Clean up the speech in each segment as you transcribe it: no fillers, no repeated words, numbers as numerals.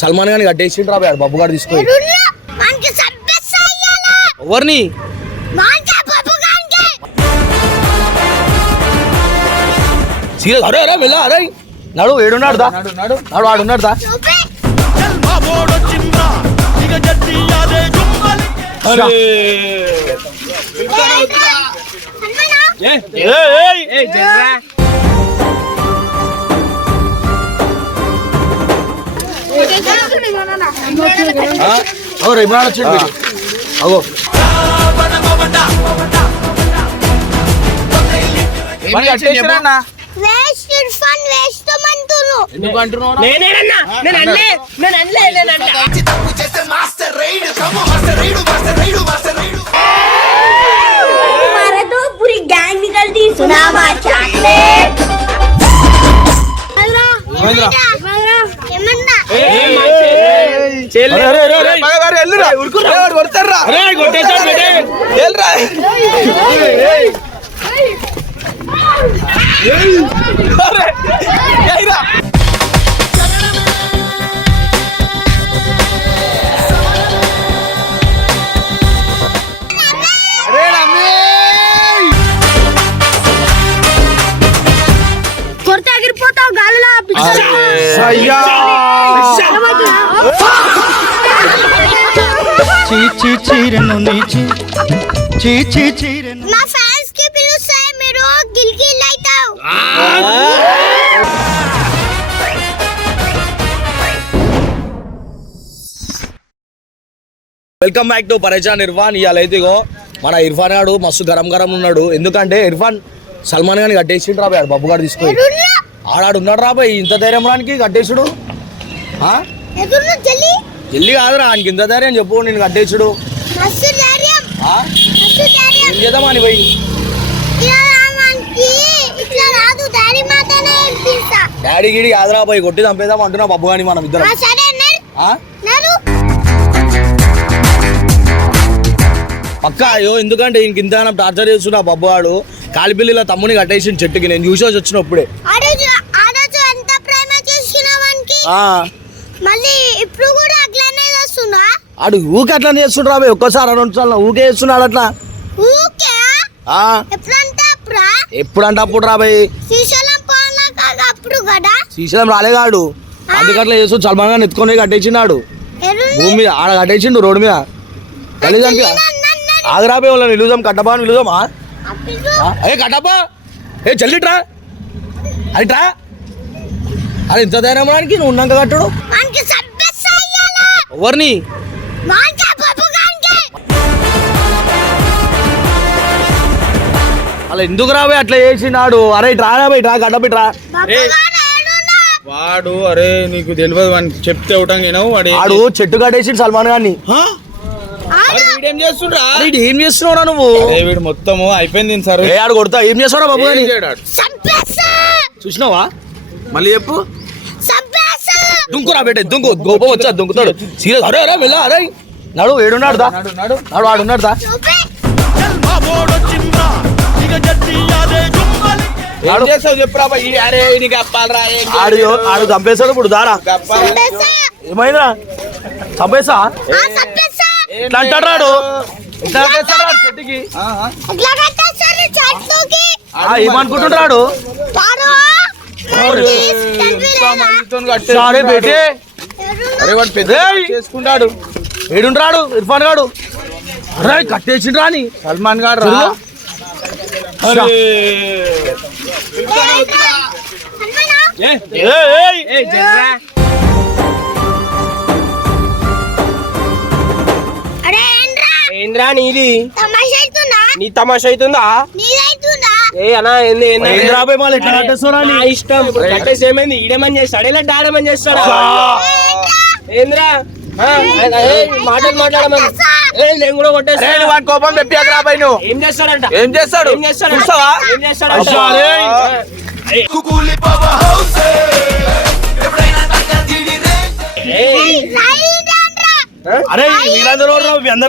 సల్మాన్ గాని కట్టేసిండు రా బబ్బు గారు తీసుకొని ఎవరిని సీరియస్ అరే అరే వెళ్ళా అరే నడు ఏడున్నాడు దా నడు ఆడున్నాడు దా ఇమ్రాన్ వచ్చిండు అగో पूरी गैंग निकलती सुना మా ఫ్యాన్స్ కి పిలుస్తే మీరు గిల్గిల్ అవుతావు. వెల్కమ్ బ్యాక్ టు పరేషాన్ ఇర్ఫాన్. ఇవాళ అయితే మన ఇర్ఫాన్ గాడు మస్తు గరం ఉన్నాడు. ఎందుకంటే ఇర్ఫాన్ సల్మాన్ గాని కట్టేసిండు రా బబ్బు గారు తీసుకొని ఆడాడు ఉన్నాడు రాబాయ్. ఇంత ధైర్యం రానికి కట్టేసుడు జల్లి కాదురా ఆయనకి ఇంత ధైర్యం చెప్పు. నేను కట్టేసుడు ఏం చేద్దామా అని పోయి డాడీ గిడి కాదురా పోయి కొట్టి చంపేద్దాం అంటున్నా బబ్బు గాని మనం ఇద్దరం. పక్కా అయ్యో ఎందుకంటే ఇంక ఇంత టార్చర్ చేస్తున్నా బబ్బు వాడు కాలిపిల్లిలో తమ్ముని కట్టేసిన చెట్టుకి. నేను చూసి వచ్చినప్పుడే ఆడు ఊకే అట్లా చేస్తుండ్రా ఒక్కసారి రెండుసార్లు ఊకే చేస్తున్నాడు అట్లా. ఎప్పుడంటే అప్పుడు రాబాయ్ శ్రీశైలం రాలేగాడు అందుకట్లా చేస్తూ సల్మాన్ గారు ఎత్తుకొని కట్టేసినాడు భూమి మీద. ఆడ కట్టేసిండు రోడ్డు మీద కలిసి ఆగరాబే వాళ్ళని నిలుదాం కట్టబా నిలుదామా ఏ కట్టబ్బా ఏ చల్లిట్రా అదిట్రా అది ఇంత ధైర్యం రానికి నువ్వు ఉన్నాక కట్టడు ఎవరిని అలా ఎందుకు రాబోయే అట్లా చేసినాడు. అరే ఇట్రా రాబోయ్ ఇట్రా గడ్డబిట్రా వాడు. అరే నీకు తెలియదు వాడిని చెప్తే వాడు చెట్టు కట్టేసి సల్మాన్ గారిని. ఏం చేస్తున్నావు నువ్వు? వీడు మొత్తము అయిపోయింది సార్. ఆడు కొడతా ఏం చేస్తున్నావు బాబు గాని చూసినావా? మళ్ళీ చెప్పు. దుంకురా బేటే దుంకు గోపం వచ్చా దుంకుతాడు సీరియస్ అరే అరే వెళ్ళా అరే నడు ఏడున్నాడు దా నడు ఆడున్నాడు దా ఆడు చంపేశాడు ఇప్పుడు దారా. ఏమైందిరా చంపేసా ఇట్లా అంటాడు రాడు చెట్టుకి ఏమనుకుంటున్నాడు చేసుకుంటాడు. ఏడుంటాడు ఇర్ఫాన్ గాడు అరే కట్టేసిండు రాని సల్మాన్ గారు ఏంద్రా నీది నీ తమాషా అవుతుందా? ఏ అన్నా ఇష్టం కట్టేసి ఏమైంది? ఈడేమని చేస్తాడు ఇలా డాడమని చేస్తాడు ఏంద్రా మాటలు మాట్లాడమని నేను కూడా కొట్టేస్తాను. వాడి కోపం తెప్పి రాబాయి నువ్వు ఏం చేస్తాడంట ఏం చేస్తాడు అరే వీళ్ళందరూ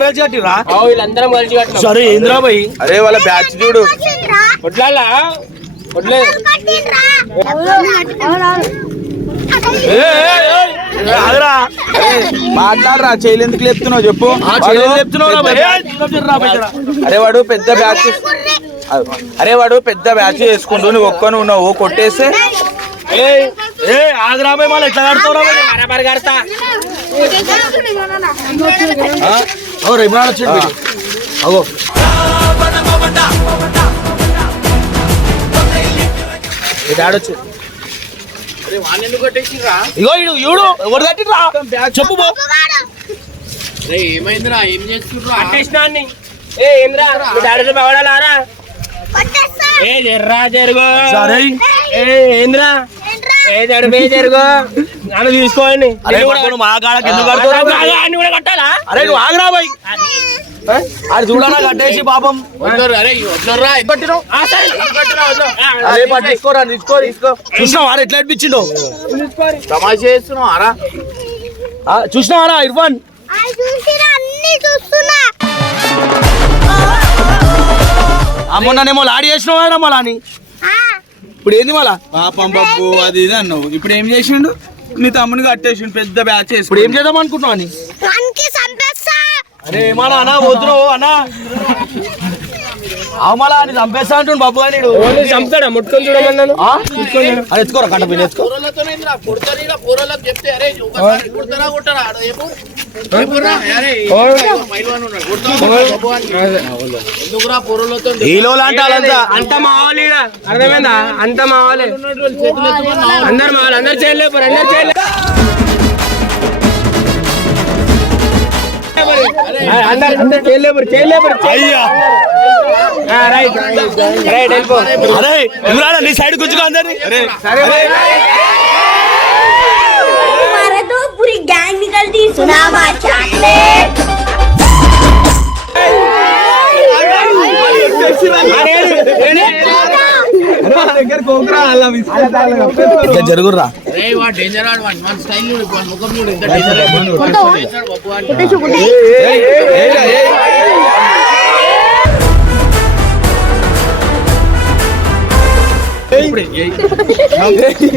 కలిసి కట్టిరా? వీళ్ళందరం కలిసి కట్టినా. సరే ఏంద్రా భయ్? అరే వాళ్ళ బ్యాచ్ చూడు కొట్లాలా కొట్లే ఆగరా మాట్లాడరా చేయలు ఎందుకు లేపుతున్నావు చెప్పు అరే వాడు పెద్ద బ్యాచ్ చేసుకుంటూ నువ్వు ఒక్కను ఉన్నావు కొట్టేస్తే ఆగ్రాబాయ్ మళ్ళీ ఎట్లా కడతావు బరాబర్ కడతా. ఇమ్రాన్ వచ్చిండు అగో డాడొచ్చు ఇగో ఈడు ఎవరు కట్టిరా చెప్పు బో. ఏమైందిరా ఏం చేస్తుర్రా కట్టేసినా అన్ని. ఏ ఏంద్రా మీ డాడీతో పగడాలారా? ఏ జర్రా జరుగు. సరే. ఏ ఏంద్రా ఏ జరుగు జరుగు నన్ను తీసుకోండి. అరే పట్టుకోను, మా కాడకి ఎందుకు కడతావు? అన్ని కూడా కట్టాలా? అరే నువ్వు ఆగరా బాయ్ అది చూడరా కట్టేసి పాపం. అరే వద్దర్రా పట్టినావు ఆ, సరే. అరే తీసుకోరా తీసుకో చూసినావా ఎట్లా అనిపించిండు? తమాషా చేస్తున్నావు అరా చూసినావారా ఇర్ఫాన్? అన్ని చూస్తున్నా. మొన్ననేమో లాడి చేసినావా మళ్ళా అని ఇప్పుడు ఏంది మళ్ళా? పాపం బాబు అది ఇది అన్నావు ఇప్పుడు ఏం చేసిండు నీ తమ్ముని కట్టేసిండు పెద్ద బ్యాచ్ ఇప్పుడు ఏం చేద్దాం అనుకుంటున్నావు అని? వానికి చంపేస్తా. అరే ఏమన్నా అన్నా వద్దు అన్నా అవమలా అని చంపేస్తా అంటుండు బాబు అని. చంపుతాడా? ముట్టుకొని చూడమన్నాను. అది ఎత్తుకోరా కట్ట పిల్ల ఎత్తుకో. పూరలతోనేంద్రా కొడతారా పూరలకు చెప్తే అరే ఒకసారి కొడతారా కొట్టారా ఎందుకురా పూరలతో ఈలో లాంటి వాళ్ళంతా అంత మావాలి అర్థమైందా? అంత మావాలి అందరు మావాలి అందరు చేయలేరు అందరు చేయలేరు అందరు చేయలేరు అయ్యా రైట్ రైట్ వెళ్ళిపో. అరే ఇమ్రాన్ నీ సైడ్ గుంజుకో అందరినీ. हमारा तो पूरी गैंग निकलती सुना चॉकलेट ఇంకా జరుగుర్రా. అరే వా డేంజర్ ఆడు వన్ స్టైల్ చూడు వన్ ముఖం చూడు ఎంత డేంజర్ బాబు అని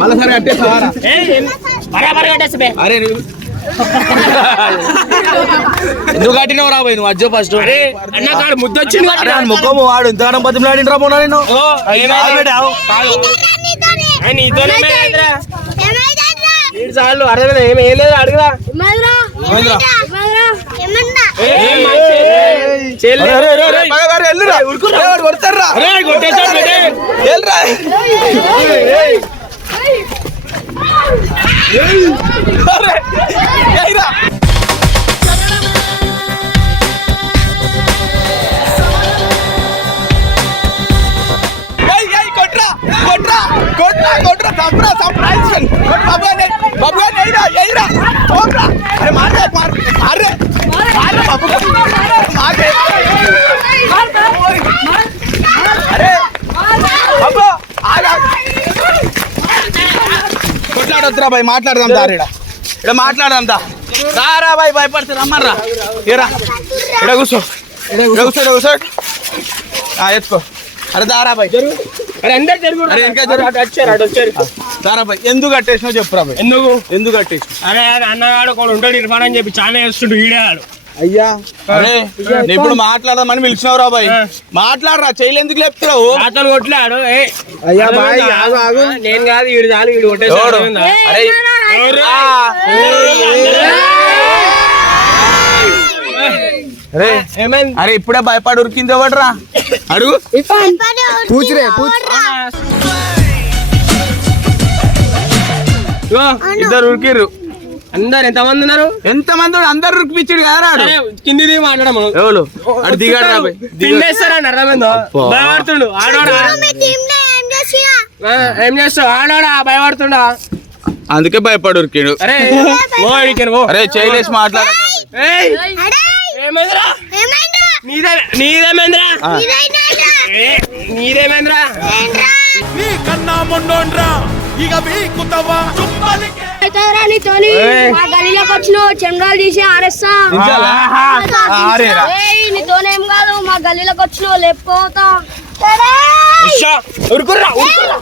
మళ్ళీ సరే కట్టేస్తావారా? బరాబర్ కట్టేసి బే. అరే ఎందుకు కట్టినావు రా నువ్వు అజ్జో ఫస్ట్? అరే అన్న కాడు ముద్దు వచ్చింది అరే ఆయన ముఖము వాడు ఇంతగానం బతిమలాడిండ్రా పోనా నేను నీతోనే చాలు అర్థమైందా? ఏం లేదు అడుగురా. కొట్లాడొద్దురా బాయ్ మాట్లాడదాం దారి ఇక్కడ మాట్లాడదాం దా రారా బాయ్ భయపడితే రమ్మర్రా ఏరా ఇక్కడ కూర్చో ఎత్తుకో అరే దారా బాయ్ అరే అందరు జరుగు. అరే ఇంకా జరుగు. అటు వచ్చారు దారా బాయ్ ఎందుకు కట్టేసినావు చెప్పురా బాయ్ ఎందుకు కట్టేసినావు? అరే అన్నగాడు ఒకడు ఉంటాడు ఇర్ఫాన్ అని చెప్పి చాలా చేస్తుండు ఈడేవాడు. అయ్యా అరే నేను ఇప్పుడు మాట్లాడదామని పిలిచినావు రా బాయ్ మాట్లాడరా చేయలు ఎందుకు లేపుతున్నావు? అతను కొట్లాడు. అయ్యా బాయ్ ఆగు ఆగు నేను కాదు ఈడు చాలు ఈడు కొట్టేసాడు. అరే అరే ఏమైంది? అరే ఇప్పుడే భయపడి ఉరికింది ఎవడరా అడుగు ఇగో, ఇద్దరు ఉరికిర్రు అందరు ఎంతమంది ఉన్నారు? ఎంతమంది అందరు ఉరికిపించాడు కదా అరే, కిందిది మాట్లాడము ఎవరు అడు దిగాడు రా బాయ్ తిండేస్తారని అర్థమైందో. భయపడుతుండు ఆడోడా. ఏం చేస్తావు? ఆడోడా భయపడుతుండా? అందుకే భయపడి ఉరికిడు. అరే ఓ ఇడికి ఓ. అరే చేయలేసి మాట్లాడ ఏయ్, ఏమైందిరా? నీదేమైందిరా? నీదేమైందిరా? మా గలీలోకి వచ్చినావు చెండాలు తీసి ఆరేస్తా. ఆరేరా నీతోనేం కాదు మా గలీలోకి వచ్చినావు లేపుకోతా. ఉషా, ఉరుకుర్రా, ఉరుకుర్రా.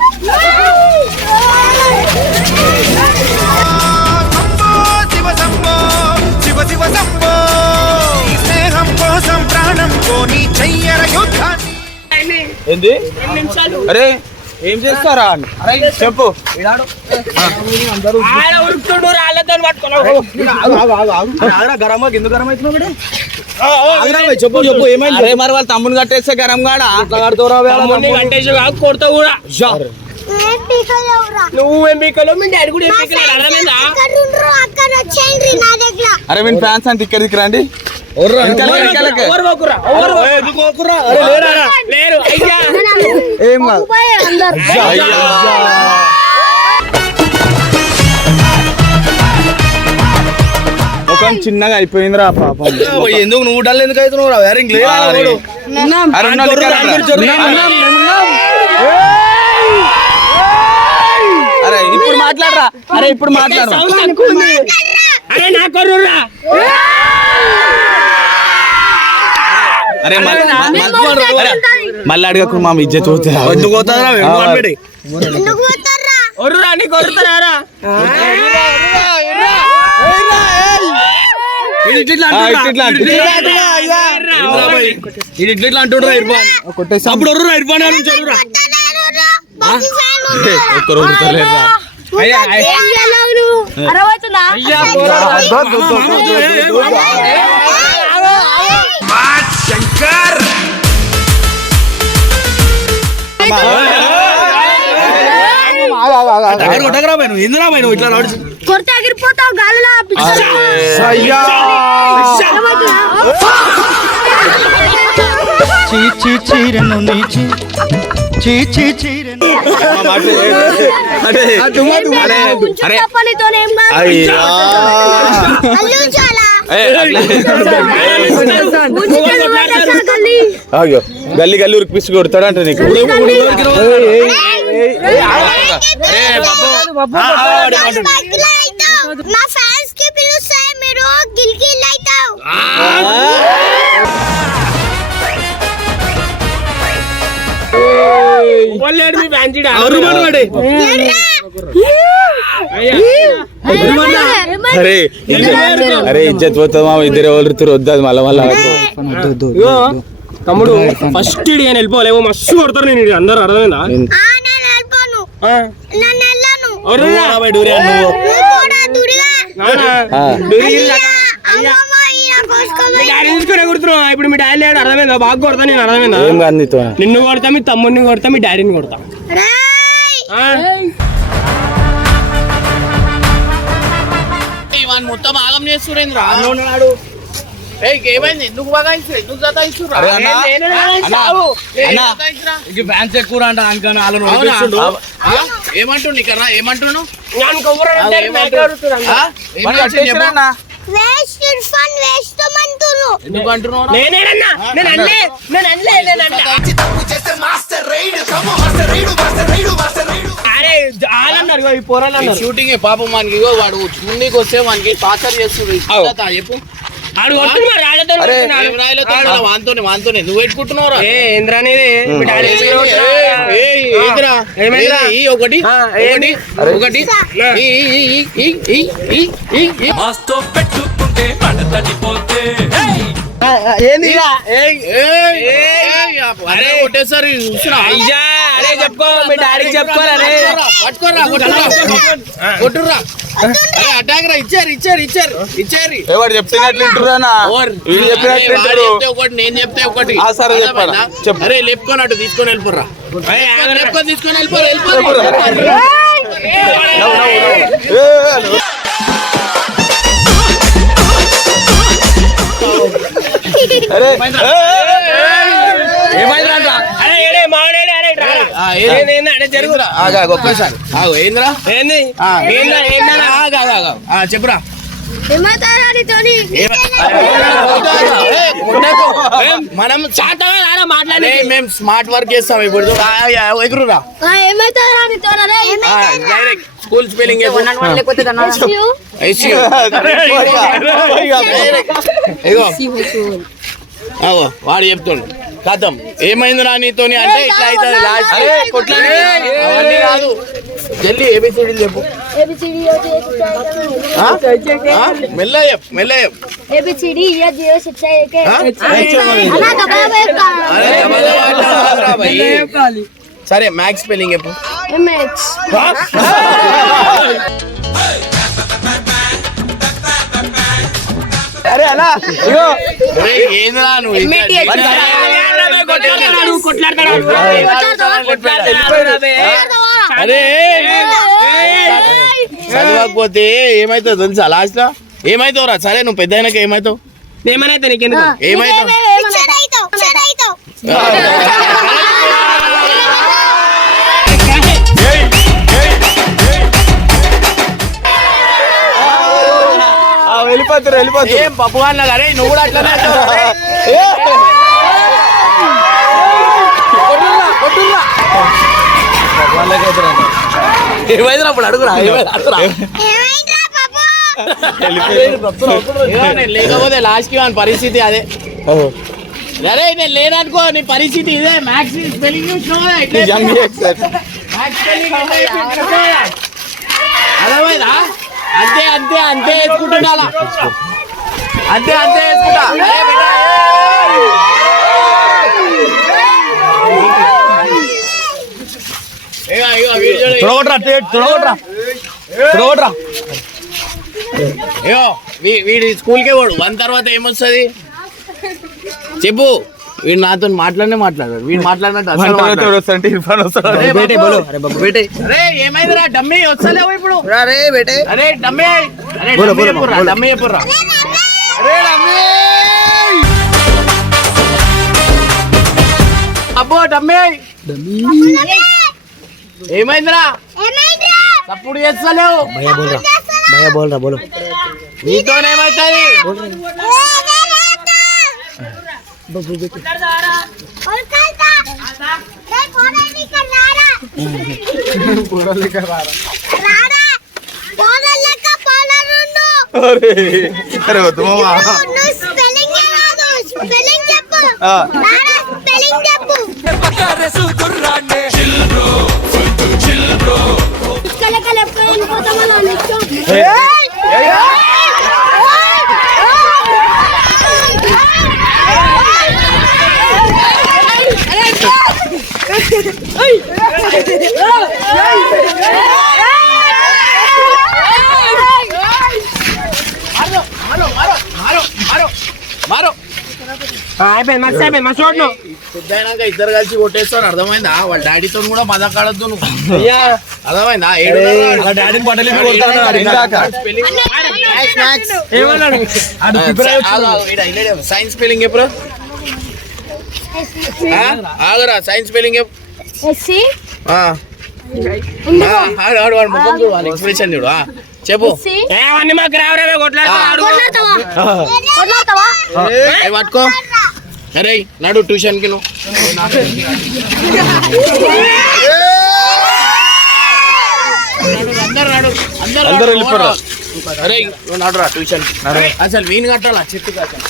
శివ ఏంది 2 నిమిషాలు అరే ఏం చేస్తారా చెప్పు ఆడ ఉరుకుతుండు రాళ్ళతో పట్టుకున్నావు గరం ఎందుకు గరం అవుతున్నావు చెప్పు చెప్పు ఏమైంది? అరే మరి వాళ్ళ తమ్ముని కట్టేస్తే గరం కాడా అట్లా కడుతురా తమ్ముడిని కట్టేసి కాదు కొడతా కూడా నేను పీకలేవురా నువ్వేం పీకలో మీ డాడీ కూడా ఏం పీకలేడు అర్థమైందా అక్కడ వచ్చేయండి నా దగ్గర అరే వీని ఫ్యాన్స్ అంత ఇక్కడికి రండి వెనకాలకి. ఎవరు పోకురా ఎవరు లేరు అయ్యా ఏం కాదు. ముఖం చిన్నగా అయిపోయిందిరా పాపం ఎందుకు నువ్వు డల్ ఎందుకు అవుతున్నావు రా వేరే ఇంట్లో అరే ఉన్నోళ్ళు ఇక్కడ రా. అరే ఇప్పుడు మాట్లాడరా అరే ఇప్పుడు మాట్లాడు సౌండ్ తక్కువ ఉంది. అరే నా కొర్రురా అరే మళ్ళీ అడగకు మా ఇజ్జత్ పోతుంది ఎందుకు పోతారా ఎందుకు పోతారా ఒర్రురా నీ కొరుతారా ఇట్లా అంటుండ్రా ఇర్ఫాన్ అప్పుడు ఒర్రురా ఇర్ఫాన్ గారి నుంచి ఒర్రురా ఒక్కరు వదులుతలేరురా. అయ్యా కొట్టకరా పోయి నువ్వు ఎందుకు రాబోయి నువ్వు ఇట్లా నడిచి కొరత ఎగిరిపోతావు గాలిలో అయ్యా. చీచి చీరను నీచి చీచి చీరను పనితోనే ఏం కాదు అయ్యా. అల్లు చాలా అయ్యో గల్లీ గల్లీ ఉరికిపిసి కొడతాడంట నీకు మా ఫ్యాన్స్ కి పిలుస్తే మీరు గిల్గిల్ అవుతావు లేడు మీ ఫ్యాన్సీడా అరే అరే ఇజ్జత్ పోతుంది మా ఇద్దరు ఎవరు వద్దు అది మళ్ళీ మళ్ళీ తమ్ముడు ఫస్ట్ ఇడి అని వెళ్ళిపోలేవు మస్తు కొడతారు నేను ఈడ. అందరూ అర్థమైందా నేను వెళ్ళిపోను నన్ను వెళ్ళను ఒర్రురా. నువ్వు కూడా దుడిగా అమ్మమ్మ ఈయన కోసుకోమని మీ డాడీ తీసుకునే కొడుతున్నావు ఇప్పుడు మీ డాడీ లేడు అర్థమైందా బాగా కొడతా నేను అర్థమైందా ఏం కాదు నీతో నిన్ను కొడతా మీ తమ్ముడిని కొడతా మీ డాడీని కొడతా రేయ్ ఇవన్నీ మొత్తం ఆగం చేస్తురేంద్రా ఏమైంది ఎందుకు బాగా ఎందుకు జతాయిస్తురా అరే అన్నా, అన్నా, ఫ్యాన్స్ ఎక్కువ అంట అనుకోని ఏమంటుండు ఇక్కడ ఏమంటున్నావు వేస్ట్ ఇర్ఫాన్ వేస్ట్ మంతును ఎందుకు అంటున్నావు నేనేనన్నా నేను అన్లే నేను అన్లే నేను అన్లే అరే ఆలన్నారు ఈ పోరాలు అన్నారు షూటింగ్ పాపం మనకి వాడు చూడనీకి వస్తే మనకి టార్చర్ చేస్తుంది చెప్పు ఆడు కొడుతుంది మరి రాళ్ళతో కొడుతున్నాడు. ఏం రాయలేదు వాంతోనే నువ్వు పెట్టుకుంటున్నావురా ఏ ఏంద్రా నీది మీ డాడీ తీసుకుని కొడుతున్నాడు. ఏంద్రా ఏమైందిరా? ఈ ఒకటి ఏంది? ఒకటి అరే కొట్టేసారి చూసినా అయ్యా అరే చెప్పుకో మీ డాడీకి చెప్పుకోవాలి అరే పట్టుకోరా కొట్టుర్రా అరే అటాక్ రా ఇచ్చారు ఎవరు చెప్తున్నట్లు వింటున్నానా వీడు చెప్పినట్లు వింటారు ఒకటి నేను చెప్తే ఒకటి ఆ, సరే చెప్పరా. చెప్పు. అరే లేపుకొని తీసుకొని వెళ్ళిపోరా లేపుకొని తీసుకొని వెళ్ళిపోరా అరే అరే ఏడే మావాడేడే అరే ఇటు రారా. ఏంది, ఏంది, అరే జరుగు ఒక్కసారి ఏంద్రా ఏంది ఏందా ఏందా చెప్పురా ఏమవుతారానితోని మనం చాతగా రారా మాట్లాడి మేము స్మార్ట్ వర్క్ చేస్తాం ఇప్పుడు ఎగురురా ఏమవుతారానితోనే డైరెక్ట్ స్కూల్ స్పెల్లింగ్ ఇగో వాడు చెప్తుండు కథం ఏమైంది రా నీతోని అంటే ఇట్లా అవుతుంది లాస్ట్ అవన్నీ కాదు జల్దీ ఏబిసిడీలు చెప్పు. మెల్ల చెప్పు, మెల్ల చెప్పు. ABCD ये 0 6 1 సరే మ్యాథ్స్ స్పెల్లింగ్ చెప్పు. MX అరే అలా ఇగో ఏంద్రా నువ్వు అరే చదవకపోతే ఏమైతావు తెలుసా లాస్ట్ లో ఏమైతావురా? సరే నువ్వు పెద్ద అయినాక ఏమైతావు? ఏమనైతే నీకెందుకు ఏమైతావు? వెళ్ళిపోతారు ఏం పప్పు వాళ్ళ అరే నువ్వు కూడా అట్లనే అంటావురా? ఏమైంది అప్పుడు అడుగురా నేను లేకపోతే లాస్ట్ కి వాని పరిస్థితి అదే. అరే నేను లేదనుకో నీ పరిస్థితి ఇదే. మ్యాథ్స్ స్పెల్లింగ్ అర్థమైందా? అంతే అంతే అంతే వేసుకుంటున్నా అంతే అంతే వేసుకుంటా. అయ్యో వీడి స్కూల్కే పోడు. 1 తర్వాత ఏమొస్తుంది చెప్పు. వీడు నాతో మాట్లాడాడు. వీడు మాట్లాడినట్టు అరే ఏమైందిరా డమ్మీ వస్తలేవు ఇప్పుడు? అరే డమ్మీ డమ్మీ చెప్పుర్రా. అబ్బో డమ్మీ ఏమైందిరా? తప్పుడు చేస్తలేవు. భయ బోల్రా బోలో నీతోనేమైతుంది? అరే వద్దు మామా మారో అయిపోయింది మా చూడను పెద్దయినాక ఇద్దరు కలిసి కొట్టేస్తాను. అర్థమైందా? వాళ్ళ డాడీతో కూడా మదకాడద్దు నువ్వు. అర్థమైందా? డాడీని పట్టలేదు సైన్స్ స్పెల్లింగ్ ఎప్పుడు ఆగరా? సైన్స్ స్పెల్లింగ్ ముఖం చూడు, వాళ్ళ ఎక్స్ప్రెషన్ చూడు. చెప్పు. ఏమన్నీ మాకు రావరే పట్టుకో. అరే నడు ట్యూషన్ కి నువ్వు. అందరు వెళ్ళిపోరా. అరే నువ్వు నడురా ట్యూషన్. అసలు వీణు కట్టాలా చెట్టు కట్టాలి.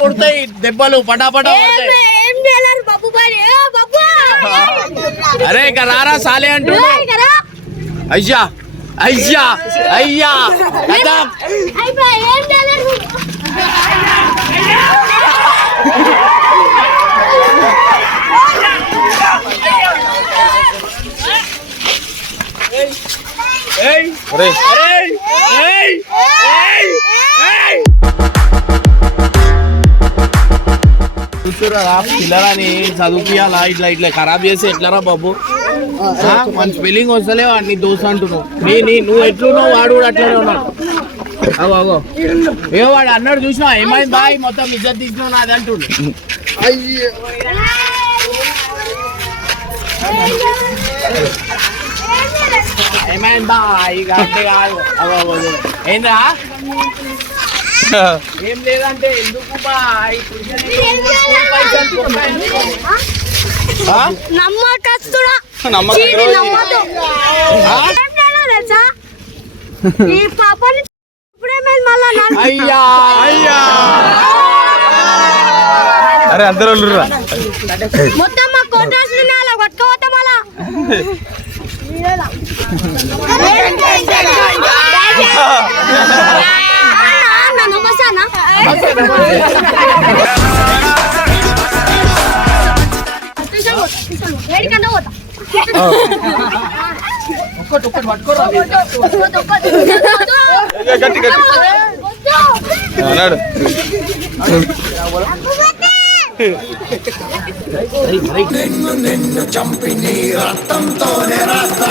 కొడతాయి దెబ్బలు పటాపట. అరే ఇక రారా సాలే అంటూ. అయ్యా అయ్యా అయ్యా కదా. చూస్తురా పిల్లలని చదువుపియాలా? ఇట్లా ఇట్లా ఖరాబ్ చేసి ఎట్లరా బాబు? మన స్పెల్లింగ్ వస్తలేవు నీ దోశ అంటున్నావు. నువ్వు ఎట్లున్నావు వాడు కూడా అట్లనే ఉన్నాడు. అగో అగో ఏ వాడు అన్నాడు చూసినా ఏమైంది బాయ్ మొత్తం ఇజ్జత్ తీసినావు నాది అంటుండు. ఏమైంది బాయ్ అంటే కాదు. అగో ఏంద్రా? ఏం లేదంటే ఎందుకు బాయ్ నమ్మకస్తుడా ఈ పాపని ఇప్పుడేమైంది మళ్ళా అయ్యా అయ్యా అరే అందరూ రా మొత్తం మా కోటాస్ అలా పట్టుకోవద్దా మళ్ళా నమ్మసానా ఏడికన్నా పోతా గట్టి గట్టి అన్నాడు నిన్ను చంపి నీ రక్తంతోనే రాస్తా